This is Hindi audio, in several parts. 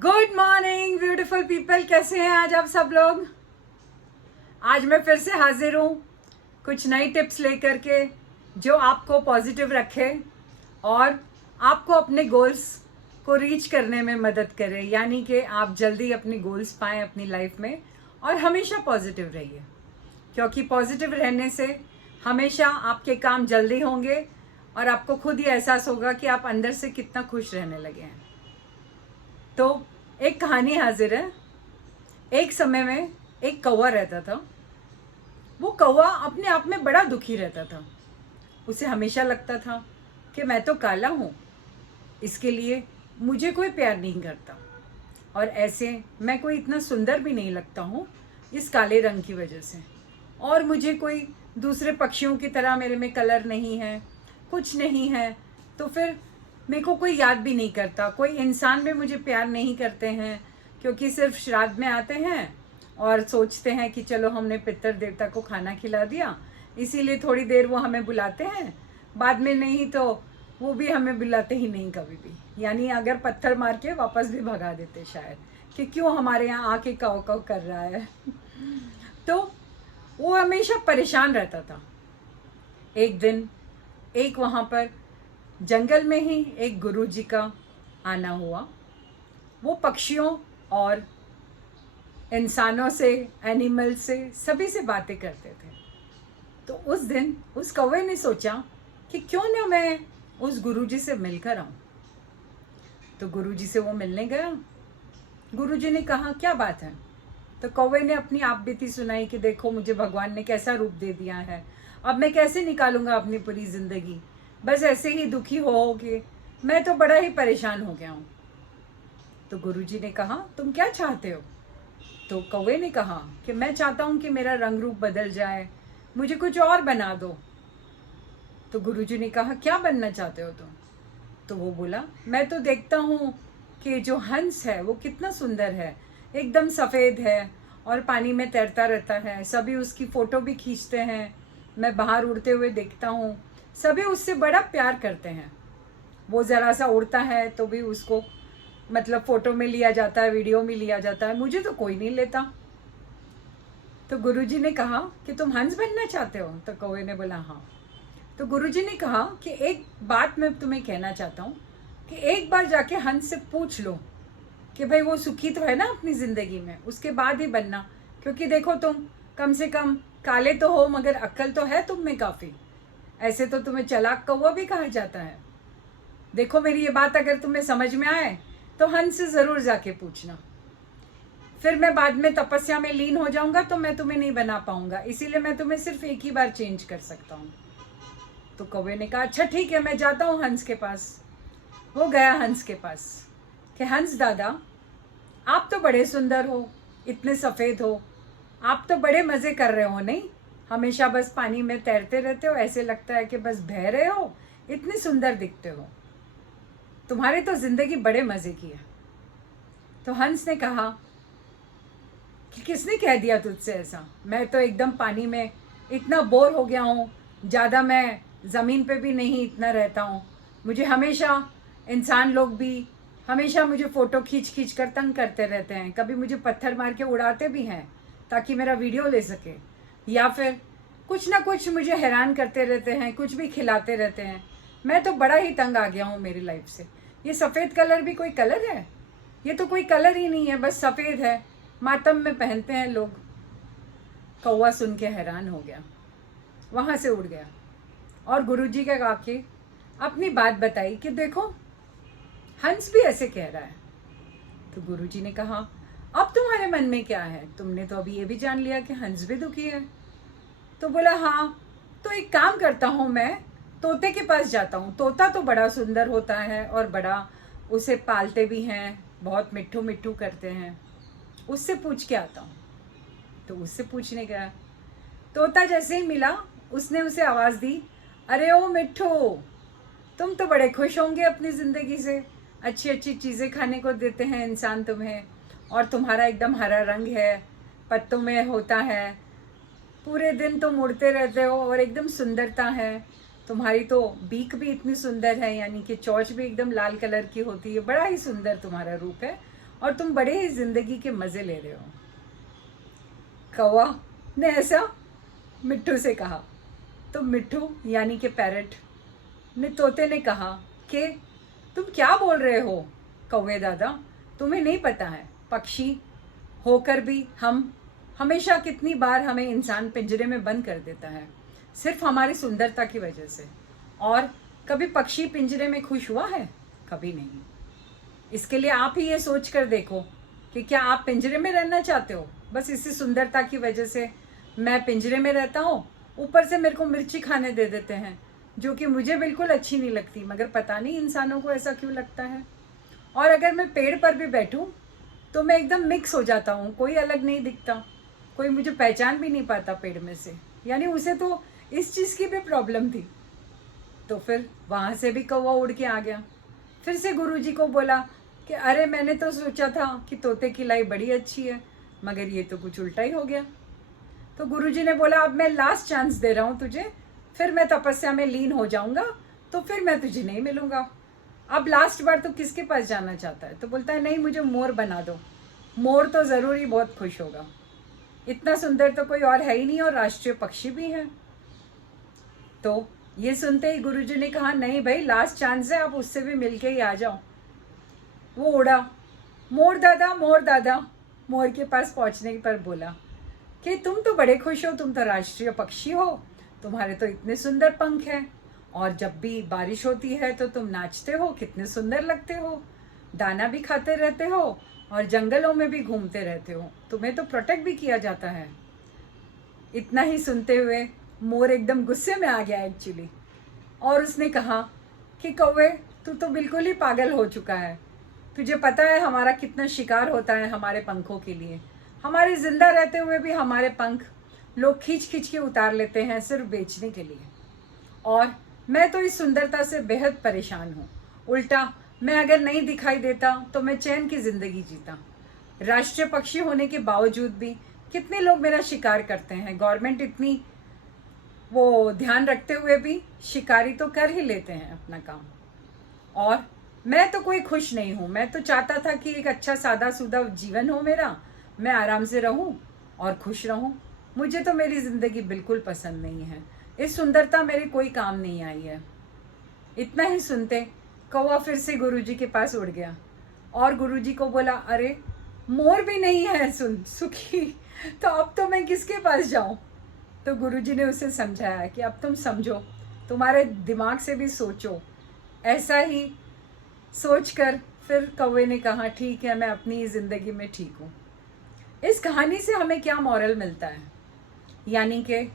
गुड मॉर्निंग ब्यूटीफुल पीपल, कैसे हैं आज आप सब लोग। आज मैं फिर से हाजिर हूँ कुछ नई टिप्स लेकर के जो आपको पॉजिटिव रखे और आपको अपने गोल्स को रीच करने में मदद करे, यानी कि आप जल्दी अपने गोल्स पाएं अपनी लाइफ में। और हमेशा पॉजिटिव रहिए, क्योंकि पॉजिटिव रहने से हमेशा आपके काम जल्दी होंगे और आपको खुद ही एहसास होगा कि आप अंदर से कितना खुश रहने लगे हैं। तो एक कहानी हाजिर है। एक समय में एक कौवा रहता था। वो कौवा अपने आप में बड़ा दुखी रहता था। उसे हमेशा लगता था कि मैं तो काला हूँ, इसके लिए मुझे कोई प्यार नहीं करता, और ऐसे मैं कोई इतना सुंदर भी नहीं लगता हूँ इस काले रंग की वजह से, और मुझे कोई दूसरे पक्षियों की तरह मेरे में कलर नहीं है, कुछ नहीं है, तो फिर मेरे को कोई याद भी नहीं करता, कोई इंसान भी मुझे प्यार नहीं करते हैं, क्योंकि सिर्फ श्राद्ध में आते हैं और सोचते हैं कि चलो हमने पितर देवता को खाना खिला दिया, इसीलिए थोड़ी देर वो हमें बुलाते हैं, बाद में नहीं तो वो भी हमें बुलाते ही नहीं कभी भी। यानी अगर पत्थर मार के वापस भी भगा देते शायद, कि क्यों हमारे यहाँ आके काव काव कर रहा है। तो वो हमेशा परेशान रहता था। एक दिन एक वहाँ पर जंगल में ही एक गुरुजी का आना हुआ। वो पक्षियों और इंसानों से, एनिमल से, सभी से बातें करते थे। तो उस दिन उस कौवे ने सोचा कि क्यों ना मैं उस गुरुजी से मिलकर आऊं। तो गुरुजी से वो मिलने गया। गुरुजी ने कहा क्या बात है। तो कौवे ने अपनी आप बीती सुनाई कि देखो मुझे भगवान ने कैसा रूप दे दिया है, अब मैं कैसे निकालूंगा अपनी पूरी जिंदगी, बस ऐसे ही दुखी हो के मैं तो बड़ा ही परेशान हो गया हूँ। तो गुरुजी ने कहा तुम क्या चाहते हो। तो कौवे ने कहा कि मैं चाहता हूँ कि मेरा रंग रूप बदल जाए, मुझे कुछ और बना दो। तो गुरुजी ने कहा क्या बनना चाहते हो तुम। तो वो बोला मैं तो देखता हूँ कि जो हंस है वो कितना सुंदर है, एकदम सफ़ेद है और पानी में तैरता रहता है, सभी उसकी फ़ोटो भी खींचते हैं, मैं बाहर उड़ते हुए देखता हूँ, सभी उससे बड़ा प्यार करते हैं। वो ज़रा सा उड़ता है तो भी उसको मतलब फ़ोटो में लिया जाता है, वीडियो में लिया जाता है, मुझे तो कोई नहीं लेता। तो गुरुजी ने कहा कि तुम हंस बनना चाहते हो। तो कौवे ने बोला हाँ। तो गुरुजी ने कहा कि एक बात मैं तुम्हें कहना चाहता हूँ कि एक बार जाके हंस से पूछ लो कि भाई वो सुखी तो है ना अपनी ज़िंदगी में, उसके बाद ही बनना, क्योंकि देखो तुम कम से कम काले तो हो मगर अक्ल तो है तुम में काफ़ी, ऐसे तो तुम्हें चालाक कौवा भी कहा जाता है। देखो मेरी ये बात अगर तुम्हें समझ में आए तो हंस से ज़रूर जाके पूछना, फिर मैं बाद में तपस्या में लीन हो जाऊंगा तो मैं तुम्हें नहीं बना पाऊंगा, इसीलिए मैं तुम्हें सिर्फ एक ही बार चेंज कर सकता हूँ। तो कौवे ने कहा अच्छा ठीक है, मैं जाता हूँ हंस के पास। वो गया हंस के पास कि हंस दादा आप तो बड़े सुंदर हो, इतने सफ़ेद हो, आप तो बड़े मज़े कर रहे हो नहीं, हमेशा बस पानी में तैरते रहते हो, ऐसे लगता है कि बस बह रहे हो, इतने सुंदर दिखते हो, तुम्हारी तो ज़िंदगी बड़े मज़े की है। तो हंस ने कहा कि किसने कह दिया तुझसे ऐसा, मैं तो एकदम पानी में इतना बोर हो गया हूँ, ज़्यादा मैं ज़मीन पे भी नहीं इतना रहता हूँ, मुझे हमेशा इंसान लोग भी हमेशा मुझे फ़ोटो खींच खींच कर तंग करते रहते हैं, कभी मुझे पत्थर मार के उड़ाते भी हैं ताकि मेरा वीडियो ले सके, या फिर कुछ ना कुछ मुझे हैरान करते रहते हैं, कुछ भी खिलाते रहते हैं, मैं तो बड़ा ही तंग आ गया हूँ मेरी लाइफ से। ये सफ़ेद कलर भी कोई कलर है, ये तो कोई कलर ही नहीं है, बस सफ़ेद है, मातम में पहनते हैं लोग। कौवा सुन के हैरान हो गया, वहाँ से उड़ गया और गुरुजी के आके अपनी बात बताई कि देखो हंस भी ऐसे कह रहा है। तो गुरुजी ने कहा अब तुम्हारे मन में क्या है, तुमने तो अभी ये भी जान लिया कि हंस भी दुखी है। तो बोला हाँ, तो एक काम करता हूँ, मैं तोते के पास जाता हूँ, तोता तो बड़ा सुंदर होता है और बड़ा उसे पालते भी हैं, बहुत मिट्ठू मिट्ठू करते हैं, उससे पूछ के आता हूँ। तो उससे पूछने गया। तोता जैसे ही मिला उसने उसे आवाज़ दी, अरे ओ मिट्ठू, तुम तो बड़े खुश होंगे अपनी ज़िंदगी से, अच्छी अच्छी चीज़ें खाने को देते हैं इंसान तुम्हें, और तुम्हारा एकदम हरा रंग है, पत्तों में होता है, पूरे दिन तुम उड़ते रहते हो और एकदम सुंदरता है, तुम्हारी तो बीक भी इतनी सुंदर है, यानी कि चोंच भी एकदम लाल कलर की होती है, बड़ा ही सुंदर तुम्हारा रूप है, और तुम बड़े ही जिंदगी के मजे ले रहे हो। कौवा ने ऐसा मिट्ठू से कहा। तो मिट्ठू यानी कि पैरट ने तोते ने कहा कि तुम क्या बोल रहे हो कौवे दादा, तुम्हें नहीं पता है पक्षी होकर भी हम हमेशा कितनी बार हमें इंसान पिंजरे में बंद कर देता है सिर्फ हमारी सुंदरता की वजह से। और कभी पक्षी पिंजरे में खुश हुआ है? कभी नहीं। इसके लिए आप ही ये सोच कर देखो कि क्या आप पिंजरे में रहना चाहते हो? बस इसी सुंदरता की वजह से मैं पिंजरे में रहता हूँ, ऊपर से मेरे को मिर्ची खाने दे देते हैं जो कि मुझे बिल्कुल अच्छी नहीं लगती, मगर पता नहीं इंसानों को ऐसा क्यों लगता है। और अगर मैं पेड़ पर भी बैठूं तो मैं एकदम मिक्स हो जाता हूँ, कोई अलग नहीं दिखता, कोई मुझे पहचान भी नहीं पाता पेड़ में से। यानी उसे तो इस चीज़ की भी प्रॉब्लम थी। तो फिर वहाँ से भी कौवा उड़ के आ गया। फिर से गुरुजी को बोला कि अरे मैंने तो सोचा था कि तोते की लाई बड़ी अच्छी है, मगर ये तो कुछ उल्टा ही हो गया। तो गुरुजी ने बोला अब मैं लास्ट चांस दे रहा हूँ तुझे, फिर मैं तपस्या में लीन हो जाऊंगा तो फिर मैं तुझे नहीं मिलूंगा। अब लास्ट बार तो किसके पास जाना चाहता है? तो बोलता है नहीं, मुझे मोर बना दो, मोर तो ज़रूर ही बहुत खुश होगा, इतना सुंदर तो कोई और है ही नहीं और राष्ट्रीय पक्षी भी है। तो ये सुनते ही गुरुजी ने कहा नहीं भाई, लास्ट चांस है, आप उससे भी मिलके ही आ जाओ। वो उड़ा। मोर दादा, मोर दादा मोर के पास पहुंचने पर बोला कि तुम तो बड़े खुश हो, तुम तो राष्ट्रीय पक्षी हो, तुम्हारे तो इतने सुंदर पंख हैं, और जब भी बारिश होती है तो तुम नाचते हो, कितने सुंदर लगते हो, दाना भी खाते रहते हो और जंगलों में भी घूमते रहते हो, तुम्हें तो प्रोटेक्ट भी किया जाता है। इतना ही सुनते हुए मोर एकदम गुस्से में आ गया एक्चुअली, और उसने कहा कि कौवे तू तो बिल्कुल ही पागल हो चुका है, तुझे पता है हमारा कितना शिकार होता है हमारे पंखों के लिए, हमारे जिंदा रहते हुए भी हमारे पंख लोग खींच खींच के उतार लेते हैं सिर्फ बेचने के लिए, और मैं तो इस सुंदरता से बेहद परेशान हूँ। उल्टा मैं अगर नहीं दिखाई देता तो मैं चैन की जिंदगी जीता। राष्ट्रीय पक्षी होने के बावजूद भी कितने लोग मेरा शिकार करते हैं, गवर्नमेंट इतनी वो ध्यान रखते हुए भी शिकारी तो कर ही लेते हैं अपना काम, और मैं तो कोई खुश नहीं हूँ। मैं तो चाहता था कि एक अच्छा सादा सूदा जीवन हो मेरा, मैं आराम से रहूँ और खुश रहूँ। मुझे तो मेरी ज़िंदगी बिल्कुल पसंद नहीं है, इस सुंदरता मेरे कोई काम नहीं आई है। इतना ही सुनते कौवा फिर से गुरुजी के पास उड़ गया और गुरुजी को बोला अरे मोर भी नहीं है सुखी, तो अब तो मैं किसके पास जाऊं? तो गुरुजी ने उसे समझाया कि अब तुम समझो, तुम्हारे दिमाग से भी सोचो। ऐसा ही सोचकर फिर कौवे ने कहा ठीक है, मैं अपनी ज़िंदगी में ठीक हूँ। इस कहानी से हमें क्या मॉरल मिलता है? यानी कि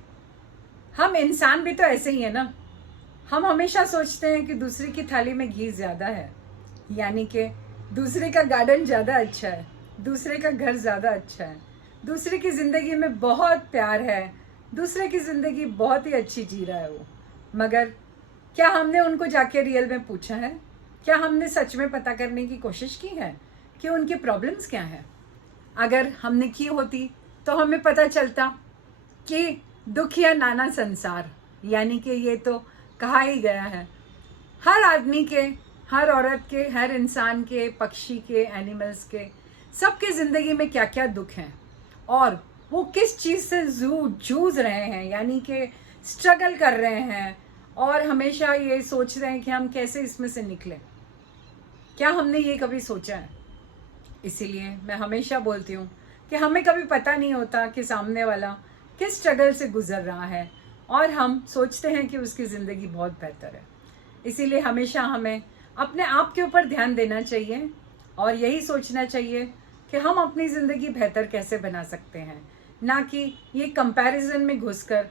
हम इंसान भी तो ऐसे ही है ना, हम हमेशा सोचते हैं कि दूसरे की थाली में घी ज़्यादा है, यानी कि दूसरे का गार्डन ज़्यादा अच्छा है, दूसरे का घर ज़्यादा अच्छा है, दूसरे की ज़िंदगी में बहुत प्यार है, दूसरे की ज़िंदगी बहुत ही अच्छी जी रहा है वो। मगर क्या हमने उनको जाके रियल में पूछा है? क्या हमने सच में पता करने की कोशिश की है कि उनकी प्रॉब्लम्स क्या है? अगर हमने की होती तो हमें पता चलता कि दुखिया नाना संसार, यानी कि ये तो कहा ही गया है, हर आदमी के, हर औरत के, हर इंसान के, पक्षी के, एनिमल्स के, सबके ज़िंदगी में क्या क्या दुख हैं और वो किस चीज़ से जूझ रहे हैं, यानी कि स्ट्रगल कर रहे हैं और हमेशा ये सोच रहे हैं कि हम कैसे इसमें से निकलें। क्या हमने ये कभी सोचा है? इसीलिए मैं हमेशा बोलती हूँ कि हमें कभी पता नहीं होता कि सामने वाला किस स्ट्रगल से गुजर रहा है, और हम सोचते हैं कि उसकी ज़िंदगी बहुत बेहतर है। इसीलिए हमेशा हमें अपने आप के ऊपर ध्यान देना चाहिए और यही सोचना चाहिए कि हम अपनी ज़िंदगी बेहतर कैसे बना सकते हैं, ना कि ये कंपैरिजन में घुसकर,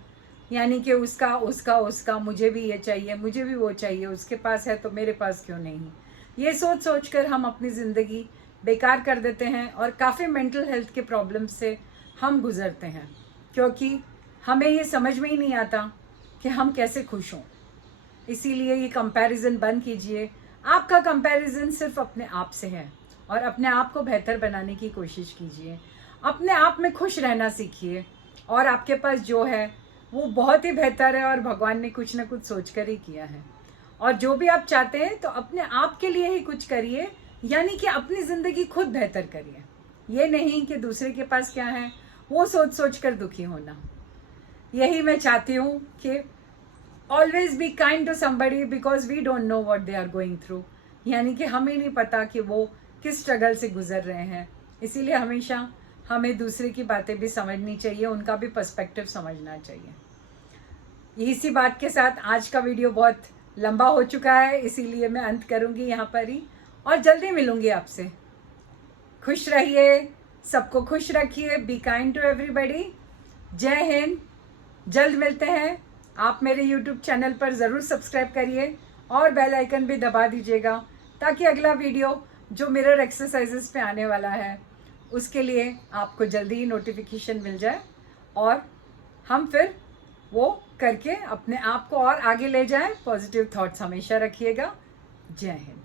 यानी कि उसका मुझे भी ये चाहिए, मुझे भी वो चाहिए, उसके पास है तो मेरे पास क्यों नहीं, ये सोच कर हम अपनी ज़िंदगी बेकार कर देते हैं और काफ़ी मेंटल हेल्थ के प्रॉब्लम से हम गुज़रते हैं, क्योंकि हमें ये समझ में ही नहीं आता कि हम कैसे खुश हों। इसीलिए ये कंपैरिजन बंद कीजिए। आपका कंपैरिजन सिर्फ अपने आप से है और अपने आप को बेहतर बनाने की कोशिश कीजिए। अपने आप में खुश रहना सीखिए और आपके पास जो है वो बहुत ही बेहतर है और भगवान ने कुछ ना कुछ सोच कर ही किया है। और जो भी आप चाहते हैं तो अपने आप के लिए ही कुछ करिए, यानी कि अपनी ज़िंदगी खुद बेहतर करिए, ये नहीं कि दूसरे के पास क्या है वो सोच सोच कर दुखी होना। यही मैं चाहती हूँ कि always be kind to somebody because we don't know what they are going through, यानी कि हमें नहीं पता कि वो किस स्ट्रगल से गुजर रहे हैं। इसीलिए हमेशा हमें दूसरे की बातें भी समझनी चाहिए, उनका भी पर्सपेक्टिव समझना चाहिए। इसी बात के साथ आज का वीडियो बहुत लंबा हो चुका है, इसीलिए मैं अंत करूँगी यहाँ पर ही और जल्दी मिलूँगी आपसे। खुश रहिए, सबको खुश रखिए, बी काइंड टू एवरीबडी। जय हिंद, जल्द मिलते हैं। आप मेरे YouTube चैनल पर ज़रूर सब्सक्राइब करिए और बेल आइकन भी दबा दीजिएगा ताकि अगला वीडियो जो मिरर एक्सरसाइजेस पे आने वाला है उसके लिए आपको जल्दी ही नोटिफिकेशन मिल जाए और हम फिर वो करके अपने आप को और आगे ले जाएं। पॉजिटिव थॉट्स हमेशा रखिएगा। जय हिंद।